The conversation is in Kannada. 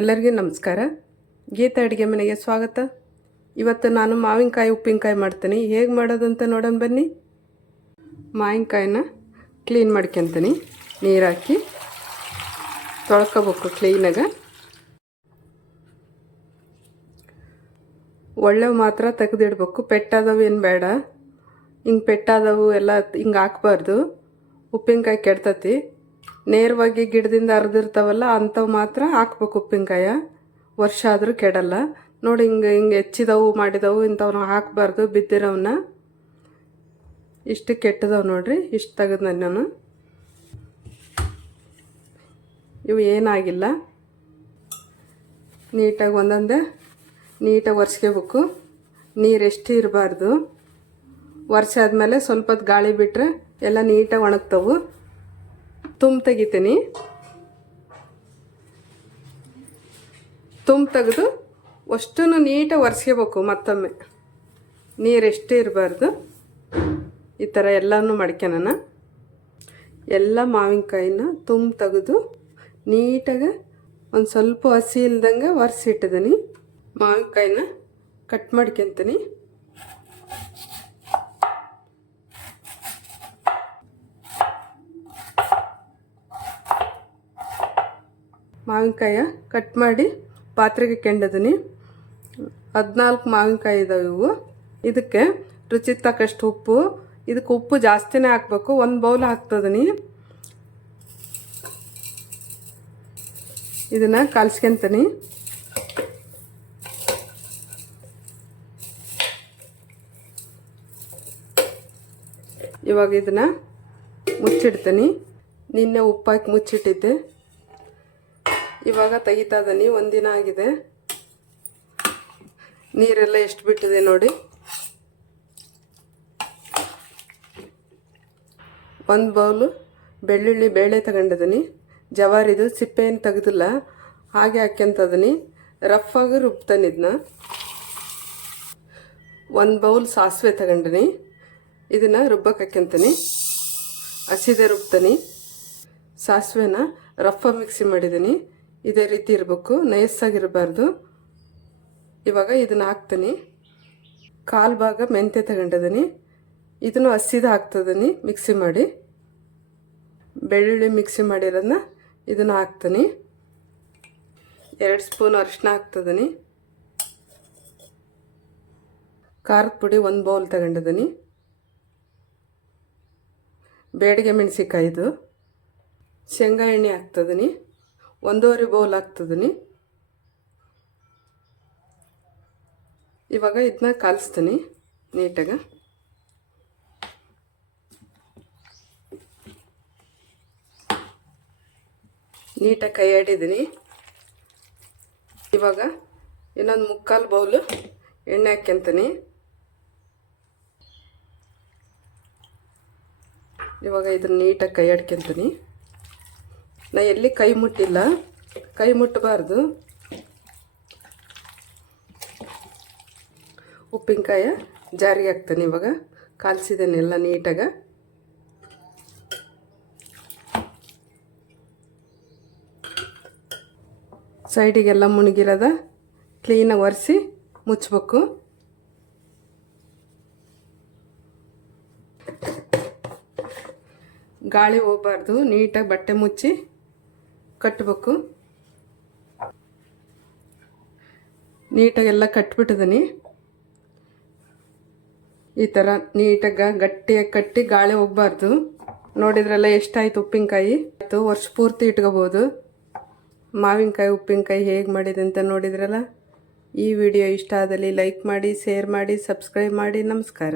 ಎಲ್ಲರಿಗೂ ನಮಸ್ಕಾರ. ಗೀತಾ ಅಡುಗೆ ಮನೆಗೆ ಸ್ವಾಗತ. ಇವತ್ತು ನಾನು ಮಾವಿನಕಾಯಿ ಉಪ್ಪಿನಕಾಯಿ ಮಾಡ್ತೀನಿ. ಹೇಗೆ ಮಾಡೋದು ಅಂತ ನೋಡೋಣ ಬನ್ನಿ. ಮಾವಿನಕಾಯಿನ ಕ್ಲೀನ್ ಮಾಡ್ಕೊತೀನಿ. ನೀರು ಹಾಕಿ ತೊಳ್ಕೊಬೇಕು ಕ್ಲೀನಾಗ. ಒಳ್ಳೆವು ಮಾತ್ರ ತೆಗೆದಿಡ್ಬೇಕು. ಪೆಟ್ಟಾದವು ಏನು ಬೇಡ. ಹಿಂಗೆ ಪೆಟ್ಟಾದವು ಎಲ್ಲ ಹಿಂಗೆ ಹಾಕ್ಬಾರ್ದು. ಉಪ್ಪಿನಕಾಯಿ ಕೆಡ್ತತಿ. ನೇರವಾಗಿ ಗಿಡದಿಂದ ಹರಿದಿರ್ತಾವಲ್ಲ ಅಂಥವು ಮಾತ್ರ ಹಾಕ್ಬೇಕು. ಉಪ್ಪಿನಕಾಯ ವರ್ಷ ಆದರೂ ಕೆಡಲ್ಲ ನೋಡಿ. ಹಿಂಗೆ ಹೆಚ್ಚಿದವು ಮಾಡಿದವು ಇಂಥವನ್ನ ಹಾಕಬಾರ್ದು. ಬಿದ್ದಿರೋವನ್ನ ಇಷ್ಟು ಕೆಟ್ಟದವು ನೋಡ್ರಿ. ಇಷ್ಟು ತೆಗೆದು ನಾನು ಇವು ಏನಾಗಿಲ್ಲ. ನೀಟಾಗಿ ಒಂದೊಂದೇ ನೀಟಾಗಿ ಒರೆಸ್ಕೋಬೇಕು. ನೀರು ಎಷ್ಟು ಇರಬಾರ್ದು. ವರ್ಷ ಆದಮೇಲೆ ಸ್ವಲ್ಪ ಹೊತ್ತು ಗಾಳಿ ಬಿಟ್ಟರೆ ಎಲ್ಲ ನೀಟಾಗಿ ಒಣಗ್ತವು. ತೆಗಿತೀನಿ. ತೆಗೆದು ಅಷ್ಟೂ ನೀಟಾಗಿ ಒರೆಸ್ಕೋಬೇಕು. ಮತ್ತೊಮ್ಮೆ ನೀರು ಎಷ್ಟೇ ಇರಬಾರ್ದು. ಈ ಥರ ಎಲ್ಲನೂ ಮಾಡ್ಕೊಳೋಣ. ಎಲ್ಲ ಮಾವಿನಕಾಯಿನ ತೆಗೆದು ನೀಟಾಗಿ ಒಂದು ಸ್ವಲ್ಪ ಹಸಿ ಇಲ್ದಂಗೆ ಒರೆಸಿಟ್ಟಿದ್ದೀನಿ. ಮಾವಿನಕಾಯಿನ ಕಟ್ ಮಾಡ್ಕೊತೀನಿ. ಮಾವಿನಕಾಯ ಕಟ್ ಮಾಡಿ ಪಾತ್ರೆಗೆ ಕೆಂಡದೀನಿ. 14 ಮಾವಿನಕಾಯಿ ಇದಾವೆ ಇವು. ಇದಕ್ಕೆ ರುಚಿ ತಕ್ಕಷ್ಟು ಉಪ್ಪು. ಇದಕ್ಕೆ ಉಪ್ಪು ಜಾಸ್ತಿನೇ ಹಾಕಬೇಕು. 1 ಬೌಲ್ ಹಾಕ್ತದೀನಿ. ಇದನ್ನು ಕಲಿಸ್ಕೊಂತೀನಿ. ಇವಾಗ ಇದನ್ನು ಮುಚ್ಚಿಡ್ತೀನಿ. ನಿನ್ನೆ ಉಪ್ಪು ಹಾಕಿ ಮುಚ್ಚಿಟ್ಟಿದ್ದೆ. ಇವಾಗ ತೆಗಿತಾ ಇದೀನಿ. ಒಂದಿನ ಆಗಿದೆ. ನೀರೆಲ್ಲ ಎಷ್ಟು ಬಿಟ್ಟಿದೆ ನೋಡಿ. 1 ಬೌಲು ಬೆಳ್ಳುಳ್ಳಿ ಬೇಳೆ ತಗೊಂಡಿದ್ದೀನಿ. ಜವಾರಿದು ಸಿಪ್ಪೆ ಏನು ತೆಗೆದಿಲ್ಲ, ಹಾಗೆ ಹಾಕ್ಯಂತದೀನಿ. ರಫಾಗಿ ರುಬ್ತಾನೆ ಇದನ್ನ. 1 ಬೌಲ್ ಸಾಸಿವೆ ತಗೊಂಡಿನಿ. ಇದನ್ನು ರುಬ್ಬಕ್ಕೆ ಹಾಕ್ಯಂತೀನಿ. ಹಸಿದೆ ರುಬ್ತಾನೆ. ಸಾಸಿವೆನ ರಫಾಗಿ ಮಿಕ್ಸಿ ಮಾಡಿದ್ದೀನಿ. ಇದೇ ರೀತಿ ಇರಬೇಕು, ನೈಸಾಗಿರಬಾರ್ದು. ಇವಾಗ ಇದನ್ನು ಹಾಕ್ತೀನಿ. 1/4 ಭಾಗ ಮೆಂತ್ಯ ತಗೊಂಡಿದ್ದೀನಿ. ಇದನ್ನು ಹಸಿದ ಹಾಕ್ತಿದ್ದೀನಿ ಮಿಕ್ಸಿ ಮಾಡಿ. ಬೆಳ್ಳುಳ್ಳಿ ಮಿಕ್ಸಿ ಮಾಡಿರೋದನ್ನ ಇದನ್ನು ಹಾಕ್ತೀನಿ. 2 ಸ್ಪೂನ್ ಅರಿಶಿನ ಹಾಕ್ತಿದ್ದೀನಿ. ಖಾರದ ಪುಡಿ 1 ಬೌಲ್ ತಗೊಂಡಿದ್ದೀನಿ. ಬೇಡಿಗೆ ಮೆಣಸಿಕಾಯಿದು. ಶೇಂಗಾ ಎಣ್ಣೆ ಹಾಕ್ತಿದ್ದೀನಿ. 1.5 ಬೌಲ್ ಹಾಕ್ತಿದ್ದೀನಿ. ಇವಾಗ ಇದನ್ನ ಕಲಿಸ್ತೀನಿ ನೀಟಾಗಿ. ನೀಟಾಗಿ ಕೈ ಆಡಿದ್ದೀನಿ. ಇವಾಗ ಇನ್ನೊಂದು 3/4 ಬೌಲು ಎಣ್ಣೆ ಹಾಕ್ಯಂತೀನಿ. ಇವಾಗ ಇದನ್ನ ನೀಟಾಗಿ ಕೈ ಆಡ್ಕೊಂತೀನಿ. ನಾ ಎಲ್ಲಿ ಕೈ ಮುಟ್ಟಿಲ್ಲ, ಕೈ ಮುಟ್ಟಬಾರ್ದು. ಉಪ್ಪಿನಕಾಯ ಜಾರಿಗೆ ಹಾಕ್ತಾನೆ. ಇವಾಗ ಕಾಲ್ಸಿದ್ದೇನೆಲ್ಲ ನೀಟಾಗ. ಸೈಡಿಗೆಲ್ಲ ಮುಣಗಿರೋದ ಕ್ಲೀನಾಗಿ ಒರೆಸಿ ಮುಚ್ಚಬೇಕು. ಗಾಳಿ ಹೋಗಬಾರ್ದು. ನೀಟಾಗಿ ಬಟ್ಟೆ ಮುಚ್ಚಿ ಕಟ್ಟಬೇಕು. ನೀಟಾಗೆಲ್ಲ ಕಟ್ಬಿಟ್ಟಿದ್ದೀನಿ. ಈ ಥರ ನೀಟಾಗಿ ಗಟ್ಟಿಯಾಗಿ ಕಟ್ಟಿ ಗಾಳಿ ಹೋಗಬಾರ್ದು. ನೋಡಿದ್ರಲ್ಲ ಎಷ್ಟಾಯ್ತು ಉಪ್ಪಿನಕಾಯಿ. ವರ್ಷ ಪೂರ್ತಿ ಇಟ್ಕೋಬೋದು. ಮಾವಿನಕಾಯಿ ಉಪ್ಪಿನಕಾಯಿ ಹೇಗೆ ಮಾಡಿದೆ ಅಂತ ನೋಡಿದ್ರಲ್ಲ. ಈ ವಿಡಿಯೋ ಇಷ್ಟ ಆದಲ್ಲಿ ಲೈಕ್ ಮಾಡಿ, ಶೇರ್ ಮಾಡಿ, ಸಬ್ಸ್ಕ್ರೈಬ್ ಮಾಡಿ. ನಮಸ್ಕಾರ.